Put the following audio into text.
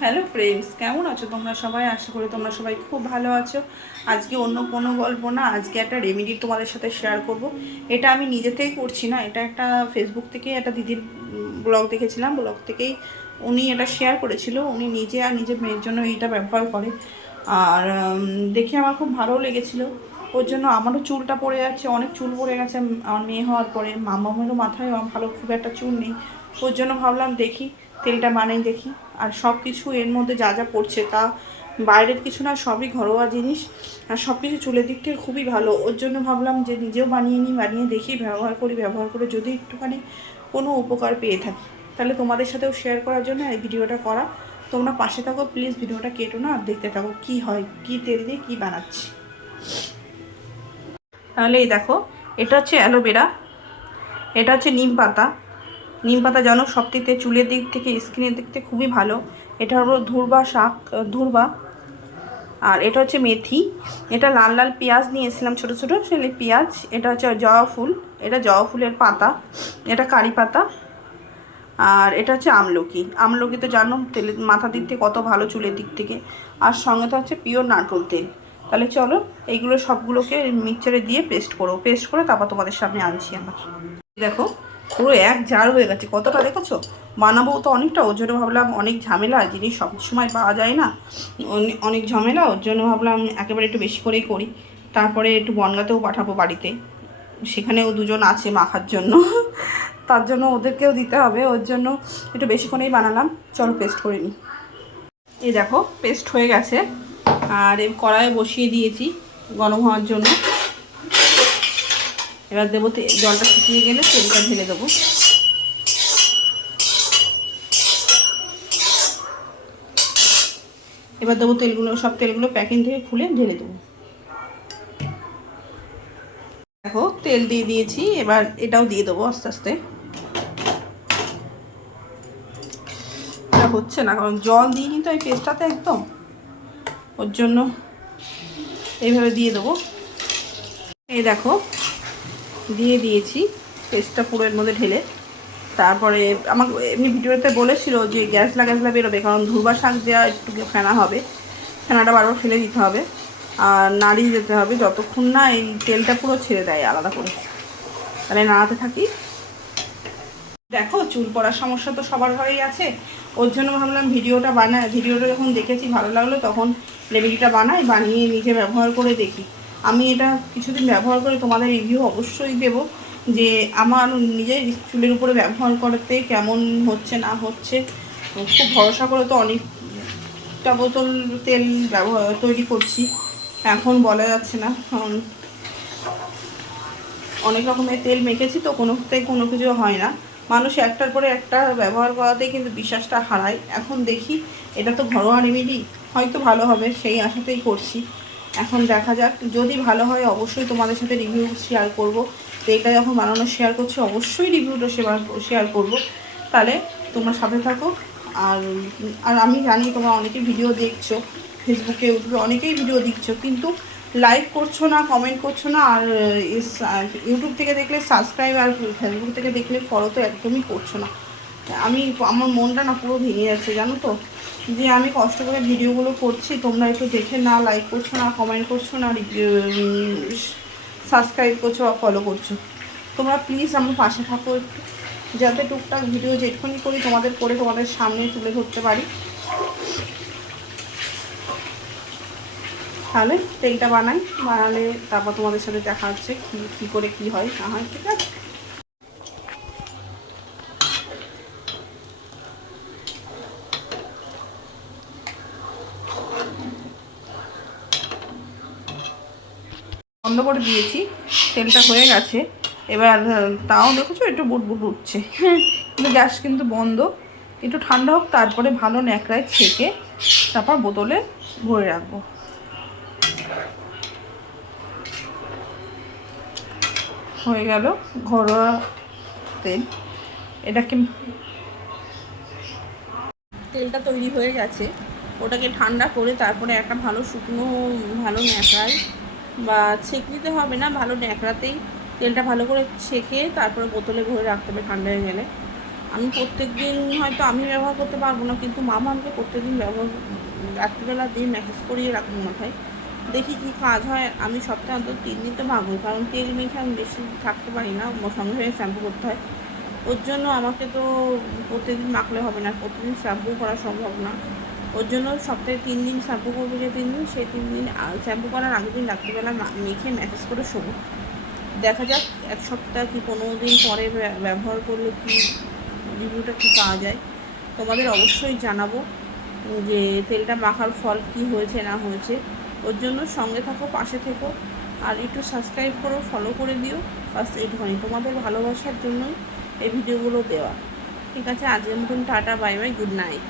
Hello friends, কেমন আছো তোমরা সবাই? আশা করি তোমরা সবাই খুব ভালো আছো। আজকে অন্য কোনো গল্প না, আজকে একটা রেমেডি তোমাদের সাথে শেয়ার করব। এটা আমি নিজেতেই করছি না, এটা একটা ফেসবুক থেকে একটা দিদির ব্লগ দেখেছিলাম, ব্লগ থেকেই উনি এটা শেয়ার করেছিল। উনি নিজে আর নিজের মেয়ের জন্য এইটা ব্যবহার করে, আর দেখে আমার খুব ভালো লেগেছিলো। ওর জন্য আমারও চুলটা পড়ে যাচ্ছে, অনেক চুল পড়ে গেছে আমার মেয়ে হওয়ার পরে। মামামেরও মাথায় ভালো খুব একটা চুল নেই। ওর জন্য ভাবলাম দেখি তেলটা বানাই দেখি। আর সব কিছু এর মধ্যে যা যা পড়ছে তা বাইরের কিছু না, সবই ঘরোয়া জিনিস। আর সব কিছু চুলের দিক থেকে খুবই ভালো। ওর জন্য ভাবলাম যে নিজেও বানিয়ে নিই, বানিয়ে দেখি, ব্যবহার করি, ব্যবহার করে যদি একটুখানি কোনো উপকার পেয়ে থাকি তাহলে তোমাদের সাথেও শেয়ার করার জন্য এই ভিডিওটা করা। তোমরা পাশে থাকো প্লিজ, ভিডিওটা কেটো না, আর দেখতে থাকো কী হয়, কী তেল দিয়ে কী বানাচ্ছি। তাহলে এই দেখো, এটা হচ্ছে অ্যালোভেরা, এটা হচ্ছে নিম পাতা। নিম পাতা জানো সবথেকে চুলের দিক থেকে, স্কিনের দিক থেকে খুবই ভালো। এটা হলো ধুরবা শাক, ধুরবা। আর এটা হচ্ছে মেথি। এটা লাল লাল পেঁয়াজ নিয়েছিলাম, ছোটো ছোটো সেগুলি পেঁয়াজ। এটা হচ্ছে জবা ফুল, এটা জবা ফুলের পাতা। এটা কারি পাতা। আর এটা হচ্ছে আমলকি। আমলকি তো জানো তেলের মাথার দিক থেকে কত ভালো, চুলের দিক থেকে। আর সঙ্গে তো হচ্ছে পিওর নারকেল তেল। তাহলে চলো এইগুলো সবগুলোকে মিক্সচারে দিয়ে পেস্ট করো, পেস্ট করে তারপর তোমাদের সামনে আনছি আমার। দেখো পুরো এক জার হয়ে গেছে, কতটা দেখেছো। বানাবো তো অনেকটা, ওর জন্য ভাবলাম অনেক ঝামেলা, জিনিস সব সময় পাওয়া যায় না, অনেক ঝামেলা। ওর জন্য ভাবলাম একেবারে একটু বেশি করেই করি। তারপরে একটু বনগাতেও পাঠাবো বাড়িতে, সেখানেও দুজন আছে মাখার জন্য তার জন্য ওদেরকেও দিতে হবে। ওর জন্য একটু বেশি করেই বানালাম। চলো পেস্ট করে নিই। এই দেখো পেস্ট হয়ে গেছে। আর এই কড়াইয়ে বসিয়ে দিয়েছি গরম হওয়ার জন্য। এবার দেবো, জলটা শুকিয়ে গেলে তেলটা ঢেলে দেবো। এবার দেবো তেলগুলো, সব তেলগুলো প্যাকিং থেকে খুলে ঢেলে দেবো। দেখো তেল দিয়ে দিয়েছি, এবার এটাও দিয়ে দেবো আস্তে আস্তে। এটা হচ্ছে না কারণ জল দিইনি তো এই পেস্টটাতে একদম, ওর জন্য এইভাবে দিয়ে দেবো। এই দেখো দিয়ে দিয়েছি পেস্টটা পুরো এর মধ্যে ঢেলে। তারপরে আমাকে এমনি ভিডিওতে বলেছিল যে গ্যাসলা গ্যাসলা বেরোবে, কারণ ধুরবা শাক দেওয়া একটু ফেনা হবে, ফেনাটা বারবার ফেলে দিতে হবে আর নাড়িয়ে যেতে হবে যতক্ষণ না এই তেলটা পুরো ছেড়ে দেয় আলাদা করে। তাহলে নাড়াতে থাকি। দেখো চুল পড়ার সমস্যা তো সবার ঘরেই আছে, ওর জন্য ভাবলাম ভিডিওটা বানাই। ভিডিওটা যখন দেখেছি ভালো লাগলো তখন রেমেডিটা বানাই, বানিয়ে নিজে ব্যবহার করে দেখি। আমি এটা কিছুদিন ব্যবহার করে তোমাদের রিভিউ অবশ্যই দেবো যে আমার নিজের চুলের উপরে ব্যবহার করতে কেমন হচ্ছে না হচ্ছে। খুব ভরসা করে তো অনেকটা বোতল তেল তৈরি করছি, এখন বলা যাচ্ছে না, কারণ অনেক রকমের তেল মেখেছি তো কোনোতে কোনো কিছু হয় না। মানুষ একটার পরে একটা ব্যবহার করাতেই কিন্তু বিশ্বাসটা হারায়। এখন দেখি এটা তো ঘরোয়া রেমেডি, হয়তো ভালো হবে সেই আশাতেই করছি। এখন দেখা যাক, যদি ভালো হয় অবশ্যই তোমাদের সাথে রিভিউ শেয়ার করব। তো এটা যখন বানানো শেয়ার করছি অবশ্যই রিভিউটা শেয়ার করব। তাহলে তোমরা সাথে থাকো। আর আর আমি জানি তোমরা অনেকেই ভিডিও দেখছো, ফেসবুকে ইউটিউবে অনেকেই ভিডিও দেখছো, কিন্তু লাইক করছো না, কমেন্ট করছো না। আর ইউটিউব থেকে দেখলে সাবস্ক্রাইব, আর ফেসবুক থেকে দেখলে ফলো তো একদমই করছো না। আমার মনটা না পুরো ভেঙে যাচ্ছে জানো তো, যে আমি কষ্ট করে ভিডিওগুলো করছি, তোমরা একটু দেখে না লাইক করছো না, কমেন্ট করছো না, সাবস্ক্রাইব করছো বা ফলো করছো। তোমরা প্লিজ আমার পাশে থাকো একটু, যাতে টুকটাক ভিডিও যেটুকুনি করি তোমাদের করে তোমাদের সামনে তুলে ধরতে পারি। তাহলে তেলটা বানালে তারপর তোমাদের সাথে দেখা হচ্ছে কী করে কী হয় না হয়, ঠিক আছে। বন্ধ করে দিয়েছি, তেলটা হয়ে গেছে। এবার তাও দেখেছো একটু বুটবুট উঠছে, কিন্তু গ্যাস কিন্তু বন্ধ। একটু ঠান্ডা হোক, তারপরে ভালো ন্যাকড়ায় ছেঁকে তারপর বোতলে ভরে রাখবো। হয়ে গেল ঘরোয়া তেল। এটাকে, তেলটা তৈরি হয়ে গেছে, ওটাকে ঠান্ডা করে তারপরে একটা ভালো শুকনো ভালো ন্যাকড়ায়, বা ছেঁকে দিতে হবে না, ভালো ন্যাকড়াতেই তেলটা ভালো করে ছেঁকে তারপরে বোতলে ভরে রাখতে হবে ঠান্ডা হয়ে গেলে। আমি প্রত্যেকদিন হয়তো আমি ব্যবহার করতে পারবো না, কিন্তু মামাকে প্রত্যেকদিন ব্যবহার রাত্রিবেলা দিয়ে ম্যাসেজ করিয়ে রাখবো মাথায়, দেখি কী কাজ হয়। আমি সপ্তাহে অন্তত 3 দিন তো মাখবো, কারণ তেল মেখে আমি বেশি থাকতে পারি না, সঙ্গে সঙ্গে শ্যাম্পু করতে হয়। ওর জন্য আমাকে তো প্রত্যেকদিন মাখলে হবে না, প্রতিদিন শ্যাম্পু করা সম্ভব না। ওর জন্য সপ্তাহে 3 দিন শ্যাম্পু করবো, যে 3 দিন সেই 3 দিন শ্যাম্পু করার আগের দিন রাত্রিবেলা মেখে ম্যাসেজ করে শোবো। দেখা যাক 1 সপ্তাহ কি 15 দিন পরে ব্যবহার করলে কি রিভিউটা কী পাওয়া যায়। তোমাদের অবশ্যই জানাবো যে তেলটা মাখার ফল কি হয়েছে না হয়েছে। ওর জন্য সঙ্গে থাকো, পাশে থেকো, আর একটু সাবস্ক্রাইব করো, ফলো করে দিও। বাস এইটুখানি, তোমাদের ভালোবাসার জন্যই এই ভিডিওগুলো দেওয়া। ঠিক আছে, আজকের মতন tata, bye bye, good night.